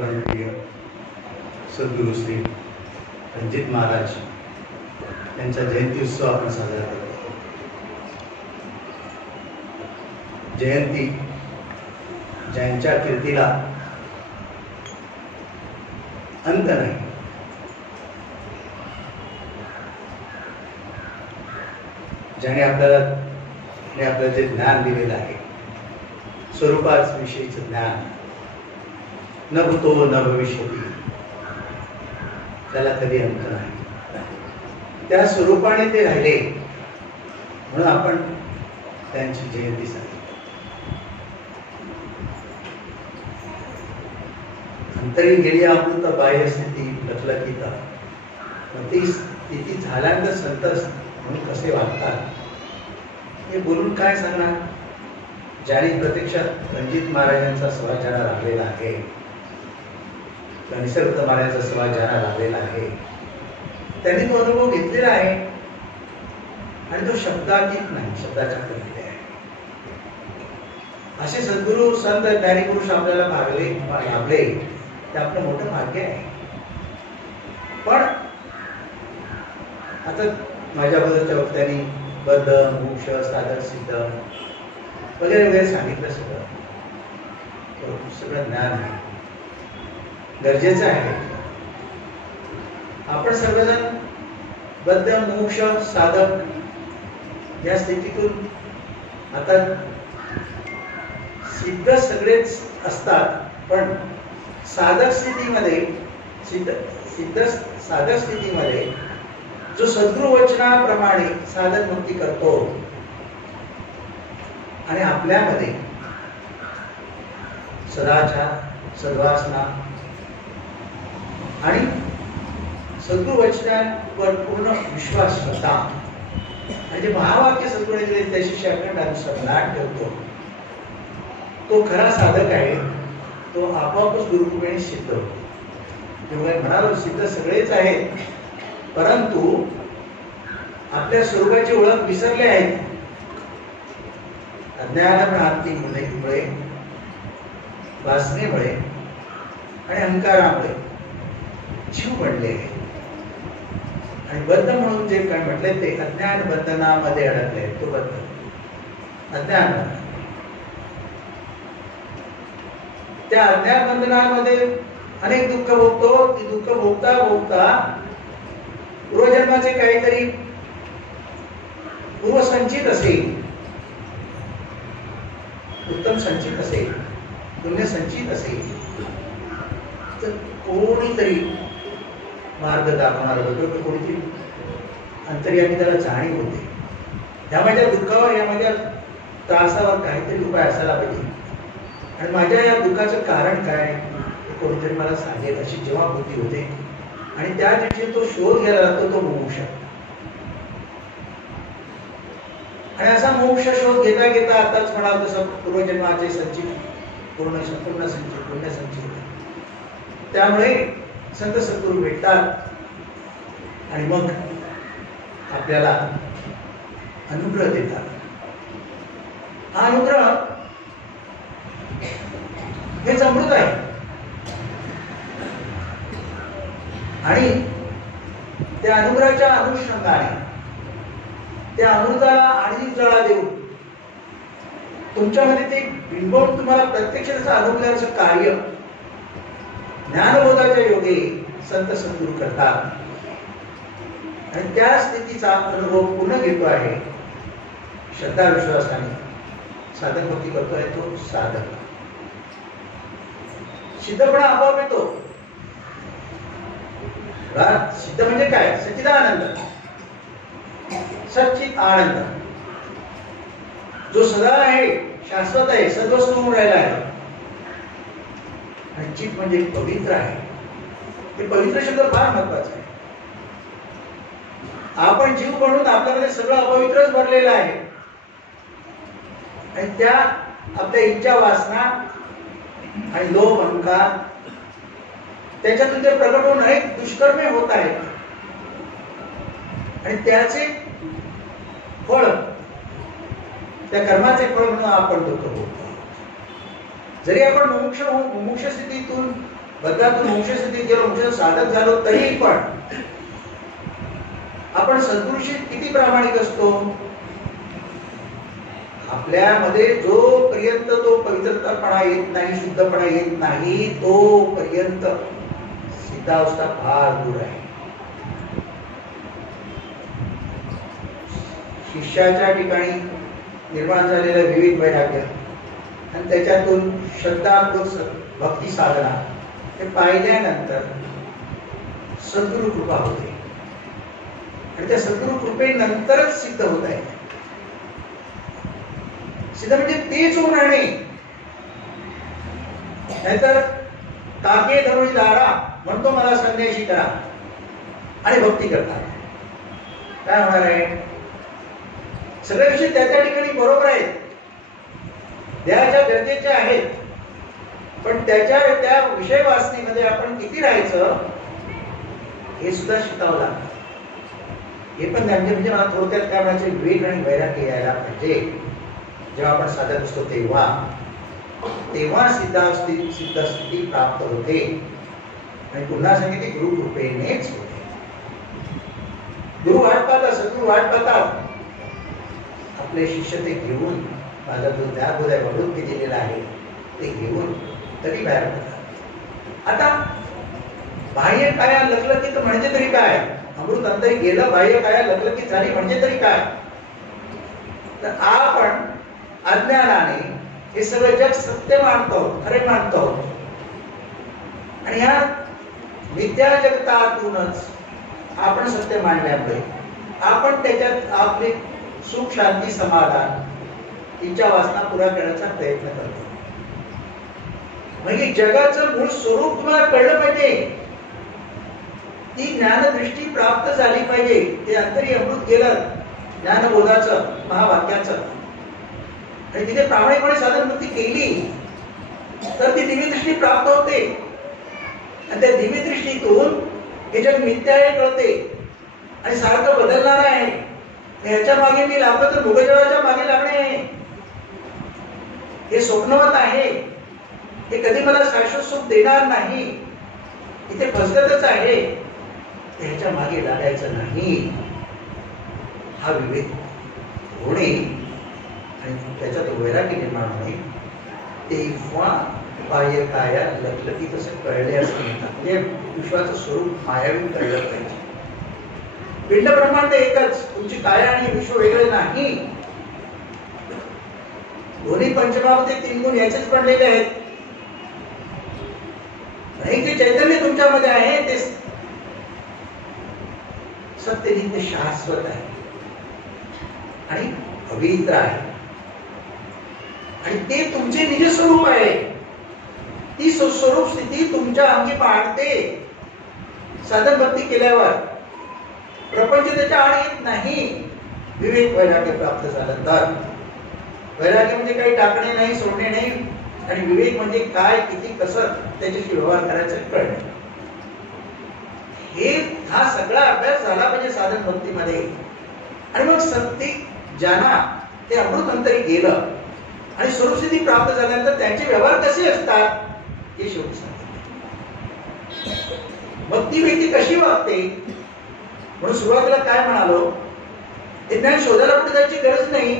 प्रिय सद्गुरू श्री रणजित महाराज यांचा जयंती उत्सव आपण साजरा करतो. जयंती ज्यांच्या कीर्तीला अंत नाही, ज्याने आपल्याला जे ज्ञान दिलेलं आहे, स्वरूपाच विषयीचं ज्ञान, न भूतो न भविष्यती, त्याला कधी अंत नाही. त्या स्वरूपाने ते राहिले म्हणून आपण त्यांची जयंती साजरी. अंतरी गेली अमृत बाह्य स्थिती लखलखीता. ती स्थिती झाल्यानंतर संत म्हणून कसे वागतात हे बोलून काय सांगणार. ज्याने प्रत्यक्षात रणजित महाराजांचा सहवास ज्यांना लाभलेला आहे, निसर्ग महाराजांचा सहवास ज्यांना लाभलेला आहे, त्यांनी तो अनुभव घेतलेला आहे आणि तो शब्दातीत नाही, शब्दाच्या पलीकडे आहे. असे सद्गुरू संत ज्ञानी पुरुष आपल्याला लाभले ते आपलं मोठं भाग्य आहे. पण आता माझ्याबद्दलच्या वक्त्यांनी बद्ध, मोक्ष, साधक, सिद्ध वगैरे वगैरे सांगितलं. सगळं ज्ञान आहे, गरजेचं आहे. आपण सर्वजण बद्ध, मोक्ष, साधक या स्थितीतून आता सिद्ध सगळेच असतात, पण साधक स्थितीमध्ये साधक स्थितीमध्ये जो सद्गुरू वचनाप्रमाणे साधक मुक्ती करतो आणि आपल्यामध्ये सदाचार, सद्वासना आणि सद्गुरू वचनावर पूर्ण विश्वास, श्रद्धा आणि जे महावाक्य सद्गुरूने दिले त्याशी अखंड अनुसंधान ठेवतो, तो खरा साधक आहे. तो आपोआपच गुरुकृपेने सिद्ध होतो. तेव्हा म्हणालो सिद्ध सगळेच आहेत, परंतु आपल्या स्वरूपाची ओळख विसरले आहेत. अज्ञान भ्रांतीमुळे, वासनेमुळे आणि अहंकारामुळे जीव बनले आहे. आणि बद्ध म्हणून जे काय म्हटले ते अज्ञान बंधनामध्ये अडकले. तो बद्ध अज्ञान, त्या अज्ञान बंधनामध्ये अनेक दुःख भोगतो. ती दुःख भोगता भोगता पूर्वजन्माचे काहीतरी पूर्वसंचित असेल, उत्तम संचित असेल, पुण्य संचित असेल, तर कोणीतरी मार्ग दाखवणार होतो, कोणीतरी अंतर्यामी त्याला जाणीव होते. ह्या माझ्या दुःखावर, या माझ्या त्रासावर काहीतरी उपाय असायला पाहिजे आणि माझ्या या दुःखाचं कारण काय हे कोणीतरी मला सांगेल, अशी जेव्हा बुद्धी होते. आणि त्या दिवशी तो शोध घ्यायला लागतो, तो मोक्ष. आणि असा मोक्ष शोध घेता घेता आताच म्हणाल तसं पूर्वजन्माचे संचित पूर्ण संपूर्ण संचित, पुण्य संचित. त्यामुळे संत सद्गुरू भेटतात आणि मग आपल्याला अनुग्रह देतात. हा अनुग्रह हेच अमृत आहे. आणि त्या अनुग्रहाच्या अनुषंगाने त्या अमृताला आणि जळा देऊन तुमच्यामध्ये ते बिंबवून तुम्हाला प्रत्यक्ष त्याचा अनुभवाचं कार्य ज्ञानबोधाच्या योगे संत सद्गुरू करतात. आणि त्या स्थितीचा अनुभव पूर्ण घेतो आहे श्रद्धा विश्वासाने. साधक भक्ती करतोय तो साधक. सिद्धपणा आपोआप येतो. सिद्ध म्हणजे काय? सच्चिदानंद, सच्चित आनंद जो सदा आहे, शाश्वत आहे, सर्वस्व राहिला आहे. आणि चित म्हणजे पवित्र आहे. हे पवित्र शब्द फार महत्वाचा आहे. आपण जीव म्हणून आपल्यामध्ये सगळं अपवित्रच भरलेलं आहे आणि त्या आपल्या इच्छा, वासना आणि लोभ, अहंकार त्याच्यातून ते प्रकट होऊन अनेक दुष्कर्मे होत आहेत. आणि त्याचे फळ, त्या कर्माचे फळ म्हणून आपण दुःख भोगतो. जरी आपण मुमुक्ष स्थितीतून बदलातून मोक्षस्थितीत गेलो, मोक्ष साधक झालो, तरी पण आपण सद्गुरूशी किती प्रामाणिक असतो? आपल्यामध्ये जोपर्यंत तो पवित्रतापणा येत नाही, शुद्धपणा येत नाही, तोपर्यंत सिद्धावस्था फार दूर आहे. शिष्याच्या ठिकाणी निर्माण झालेलं विविध वैराग्य आणि त्याच्यातून श्रद्धापूर्वक भक्ती साधना हे पाहिल्यानंतर सद्गुरु कृपा होते आणि त्या सद्गुरु कृपेनंतरच सिद्ध होत आहे. सिद्ध म्हणजे तेच होऊन राहणे, नाहीतर काके धरुणी दारा म्हणतो मला संन्याशी करा आणि भक्ती करतात, काय होणार आहे? सगळे विषय त्या ठिकाणी बरोबर आहेत, देहाच्या गरजेचे आहेत, पण त्या विषय वासनेमध्ये आपण किती राहायचं हे सुद्धा शिकावं लागतं. हे पण म्हणजे मला थोडक्यात काय म्हणायचे, विवेक आणि वैराग्य यायला पाहिजे. जेव्हा आपण साधक असतो तेव्हा सिद्धस्थिती प्राप्त होते. आणि पुन्हा सांगितले गुरु कृपेनेच होते. गुरु वाट पाहतात, सद्गुरु वाट पाहतात, आपले शिष्य ते घेऊन माझा जो ज्ञानबोध आहे, वडून दिलेला आहे ते घेऊन तरी बाहेर पडतात. आता बाह्य काया लखलखीत म्हणजे तरी काय? अमृत अंतरी गेलं, बाह्य काया लखलखीत झाली म्हणजे तरी काय? तर आपण अज्ञानाने हे सगळं जग सत्य मानतो, खरे मानतो, आणि ह्या विद्या जगतातूनच आपण सत्य मांडल्यामुळे आपण त्याच्यात आपले सुख, शांती, समाधान तिच्या वासना पुरा करण्याचा प्रयत्न करतो. म्हणजे जगाचं मूळ स्वरूप तुम्हाला कळलं पाहिजे, ती ज्ञानदृष्टी प्राप्त झाली पाहिजे. ते अंतरी अमृत गेलं ज्ञानबोधाचं, महावाक्याचं, आणि तिथे प्रामाणिकपणे साधन भक्ती केली तर ती दिव्यदृष्टी प्राप्त होते. आणि त्या दिव्यदृष्टीतून हे जग मिथ्या आहे कळते आणि सारखं बदलणार आहे. ह्याच्या मागे मी लागलो तर भोगजळाच्या मागे लागणे आहे, हे स्वप्नवत आहे, हे कधी मला शाश्वत सुख देणार नाही, इथे फसगतच आहे, ह्याच्या मागे लागायचं नाही. हा विवेक होणे आणि त्याच्यात वैराग्य निर्माण होणे, तेव्हा बाह्य काया लखलखीत असं कळले असं म्हणतात. म्हणजे विश्वाचं स्वरूप मायावी कळलं पाहिजे. पिंड ब्रह्मांड एकच, तुमची काया आणि विश्व वेगळे नाही. दोन्ही पंचभाव ते तीन गुण याचेच बनलेले आहेत. आणि ते चैतन्य तुमच्यामध्ये आहे, ते सत्य नित्य शाश्वत आहे आणि पवित्र आहे, आणि ते तुमचे निज स्वरूप आहे. ती स्वरूप स्थिती तुमच्या अंगी पाडते. साधन भक्ती केल्यावर प्रपंच त्याच्या आड येत नाही. विवेक वैराग्य प्राप्त झालं तर. वैराग्य म्हणजे काही टाकणे नाही, सोडणे नाही, आणि विवेक म्हणजे काय, किती, कसं त्याच्याशी व्यवहार करायचं कळणे. हा सगळा अभ्यास झाला पाहिजे साधन भक्तीमध्ये. आणि मग सत्य ज्यांना ते अमृत अंतरी गेलं आणि स्वरूपस्थिती प्राप्त झाल्यानंतर त्यांचे व्यवहार कसे असतात हे शेवटी सांगतात. मग ती व्यक्ती कशी वागते, म्हणून सुरुवातीला काय म्हणालो, हे ज्ञान शोधायला कुठे जायची गरज नाही.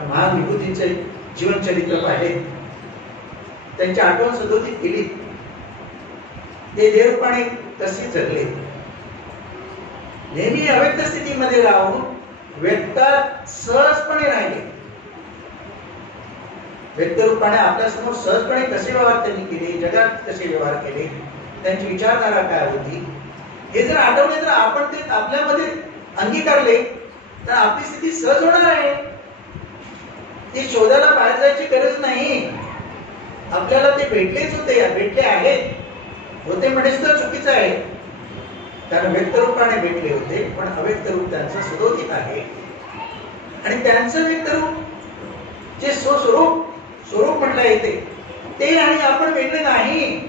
महान विभूतींचे जीवनचरित्र पाहिले, त्यांची आठवण सदोदित केली, ते देवरूपाने कसे जगले. नेहमी अव्यक्त स्थितीमध्ये राहून व्यक्तात सहजपणे राहिले. व्यक्तरूपाने आपल्या समोर सहजपणे कसे व्यवहार त्यांनी केले, जगात कसे व्यवहार केले, त्यांची विचारधारा काय होती, हे जर आठवले तर आपण ते आपल्यामध्ये अंगीकारले तर आपली स्थिती सहज होणार आहे. ती शोधायला बाहेर जायची गरज नाही. आपल्याला ते भेटलेच होते, भेटले आहेत. होते म्हणजे सुद्धा चुकीचं आहे, कारण व्यक्तरूपाने भेटले होते, पण अव्यक्त रूप त्यांचं सदोदित आहे. आणि त्यांचं व्यक्तरूप जे स्वरूप म्हटलं येते ते आणि आपण वेगळे नाही.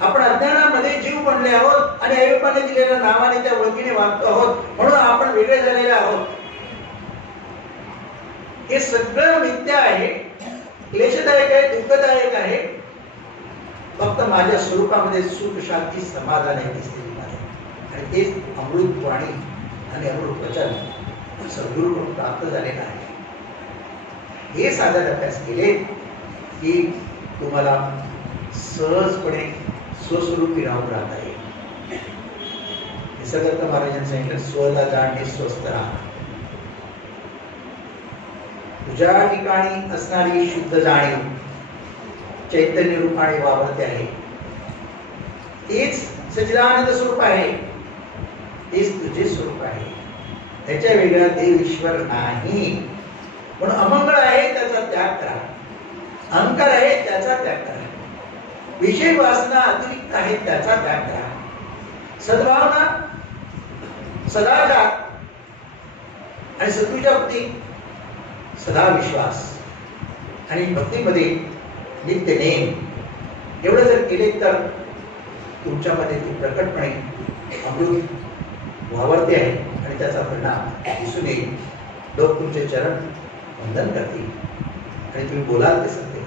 आपण अज्ञानामध्ये जीव बनले आहोत आणि अय्यप्पाने दिलेल्या नावाने त्या ओळखीने वागतो आहोत, म्हणून आपण वेगळे झालेले आहोत. हे सगळं मिथ्या आहे, क्लेशदायक आहे, दुःखदायक आहे. फक्त माझ्या स्वरूपामध्ये सुख शांती समाधान आहे दिसलेली नाही. आणि तेच अमृत वाणी आणि अमृत वचन सद्गुरूकडून प्राप्त झालेलं आहे. हे साधन अभ्यास केले की तुम्हाला सहजपणे स्वस्वरूपी राहून राहता येईल. निसर्गदत्त महाराजांनी सांगितलं, स्वला जाणणे स्वस्थ राहा. तुझ्या ठिकाणी असणारी शुद्ध जाणीव चैतन्य रूपाने वावरते आहे. तेच सच्चिदानंद स्वरूप आहे, तेच तुझे स्वरूप आहे. त्याच्या वेगळा देव ईश्वर नाही. म्हणून अमंगळ आहे त्याचा त्याग करा, अहंकार आहे त्याचा त्याग करा, विषय वासना अतिरिक्त आहे त्याचा त्याग करा. सद्भावना, सदाचार आणि सद्गुरूच्या प्रती सदा विश्वास आणि भक्तीमध्ये नित्य नेम एवढं जर केले तर तुमच्यामध्ये ती प्रकटपणे अमृत वावरते आहे आणि त्याचा परिणाम दिसून येईल. लोक तुमचे चरण वंदन करतील आणि तुम्ही बोलाल ते सत्य.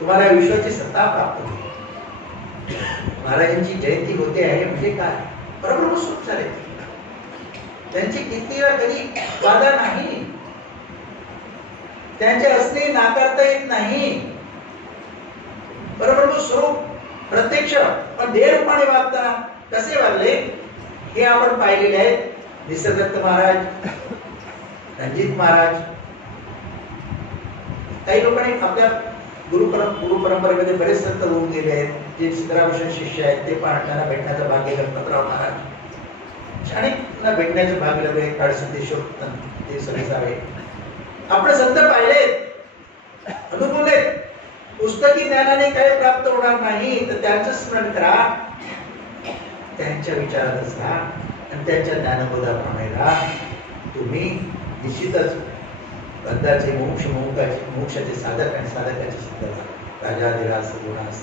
तुम्हाला विश्वाची सत्ता प्राप्त होईल. महाराजांची जयंती होते आहे म्हणजे काय? परब्रह्म सुख झाले. त्यांची कीर्तीला कधी बाधा नाही. त्यांचे असणे नाकारता येत नाही. परब्रह्म स्वरूप प्रत्यक्ष पण देह रूपाने वागताना कसे वागले हे आपण पाहिलेले आहेत. निसर्गदत्त महाराज, रणजित महाराज, काही लोकांनी आपल्या गुरु परंपरेमध्ये बरेच संत होऊन गेले आहेत. जे सिद्धरामकृष्ण शिष्य आहेत ते पाहताना भेटण्याचं भाग्य गणपतराव महाराज, अनेकांना भेटण्याचं भाग्य लागले. काळसिद्धेश्वर ते सगळे सारे आपण संत पाहिलेत, अनुभवलेत. पुस्तकी ज्ञानाने काही प्राप्त होणार नाही तर त्यांचं स्मरण करा, त्यांच्या विचारातच राहा आणि त्यांच्या ज्ञानबोधाप्रमाणे राहा. तुम्ही निश्चितच बंधाचे मोक्षाचे साधक आणि साधकाचे सिद्ध राजाधिराज गुणास